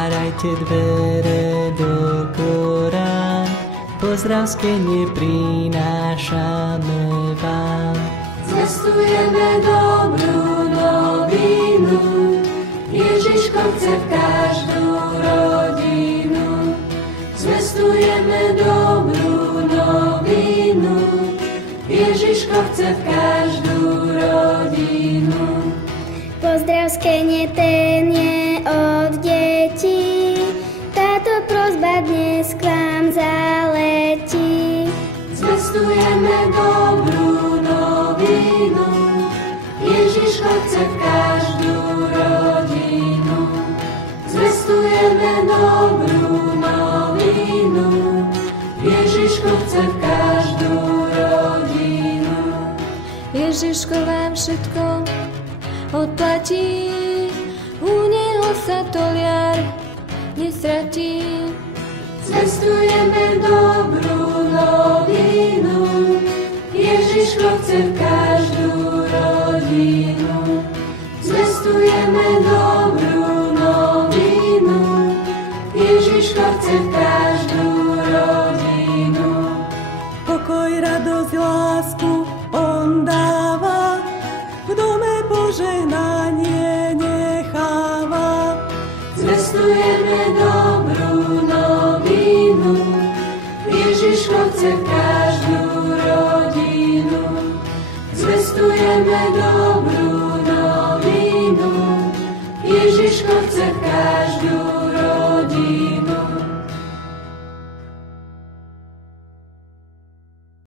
Otvárajte dvere do korán, pozdravskenie prinášame vám. Zvestujeme dobrú novinu, Ježiško chce v každú rodinu. Zvestujeme dobrú novinu, Ježiško chce v každú rodinu. Pozdravskenie ten je od detí, táto prosba dnes k vám zaletí. Zvestujeme dobrú novinu, Ježiško chce v každú rodinu. Zvestujeme dobrú novinu, Ježiško chce v každú rodinu. Ježiško vám všetko odplatí, u neho sa toliar nestratí. Zvestujeme dobrú novinu, Ježiško chce v každú rodinu. Zvestujeme dobrú novinu, Ježiško chce v každú rodinu. Pokoj, radosť, lásku on dáva, v dome požehnanie necháva. Zvestujeme dobrú novinu, Ježiško chce v každú rodinu. Zvestujeme dobrú novinu, Ježiško chce v každú